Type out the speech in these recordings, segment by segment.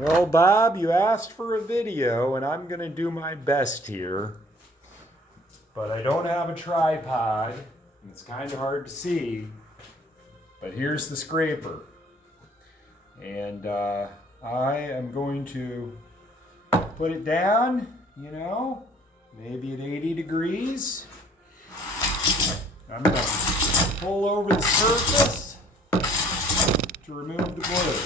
Well, Bob, you asked for a video, and I'm going to do my best here. But I don't have a tripod, and it's kind of hard to see. But here's the scraper. And I am going to put it down, maybe at 80 degrees. I'm going to pull over the surface to remove the glue.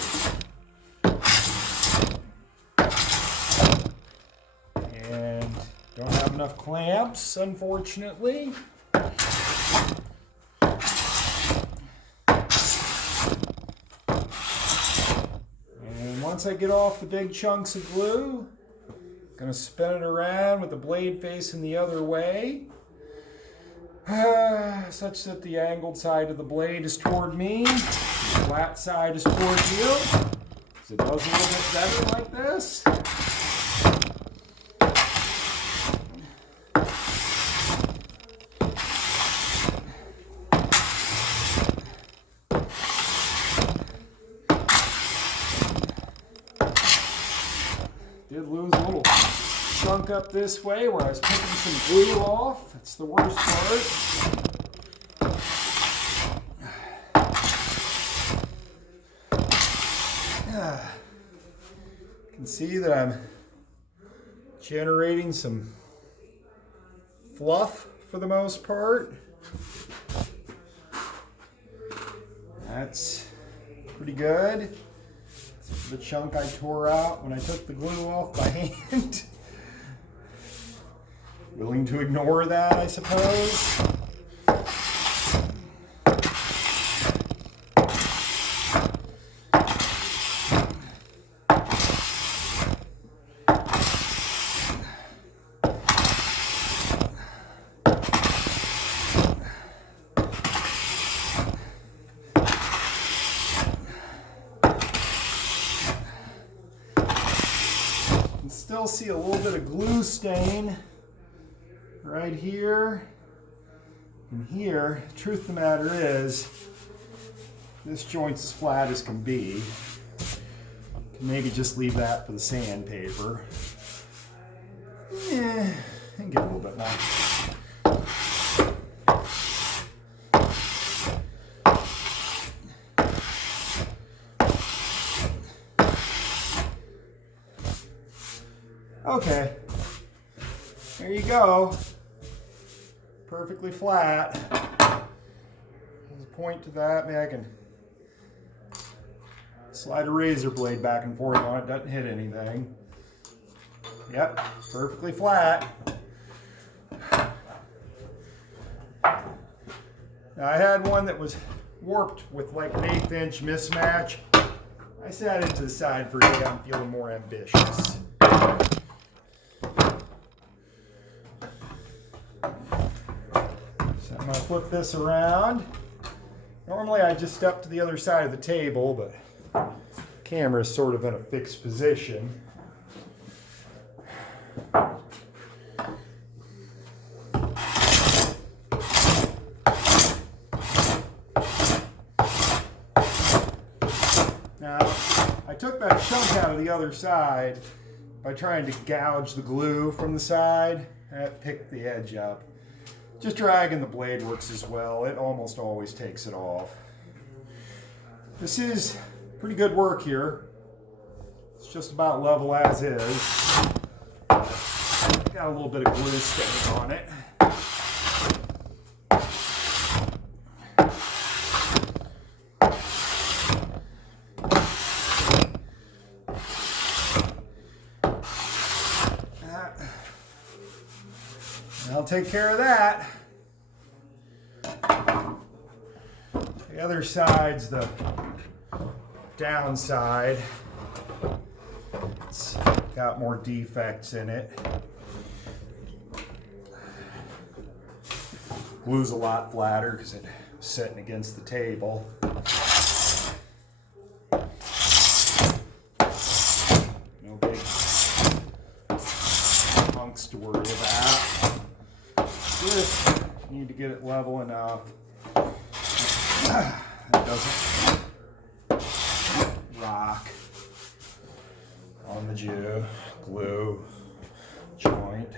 And don't have enough clamps, unfortunately. And once I get off the big chunks of glue, I'm going to spin it around with the blade facing the other way, such that the angled side of the blade is toward me, the flat side is toward you. So it does a little bit better like this. Did lose a little chunk up this way where I was picking some glue off. That's the worst part. You can see that I'm generating some fluff for the most part. That's pretty good. The chunk I tore out when I took the glue off by hand. Willing to ignore that, I suppose. Still see a little bit of glue stain right here and here. Truth of the matter is, this joint's as flat as can be. Can maybe just leave that for the sandpaper. And get a little bit more. Okay, there you go. Perfectly flat. There's a point to that. Maybe I can slide a razor blade back and forth on it. Doesn't hit anything. Yep, perfectly flat. Now I had one that was warped with like an 1/8 inch mismatch. I set it to the side for a day. I'm feeling more ambitious. I'm going to flip this around. Normally I just step to the other side of the table, but the camera is sort of in a fixed position. Now, I took that chunk out of the other side by trying to gouge the glue from the side. That picked the edge up. Just dragging the blade works as well. It almost always takes it off. This is pretty good work here. It's just about level as is. Got a little bit of glue stain on it. I'll take care of that. The other side's the downside. It's got more defects in it. Glue's a lot flatter because it's sitting against the table. No big hunks to worry about. This, you need to get it level enough. It doesn't rock. edge glue joint.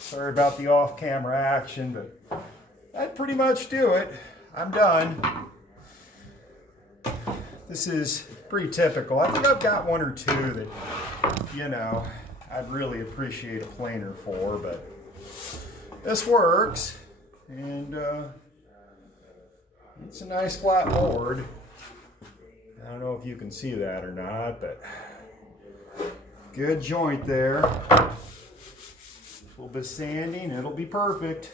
Sorry about the off-camera action, but that'd pretty much do it. I'm done. This is pretty typical. I think I've got one or two that, you know, I'd really appreciate a planer for, but this works. And it's a nice flat board. I don't know if you can see that or not, but good joint there. A little bit of sanding, it'll be perfect.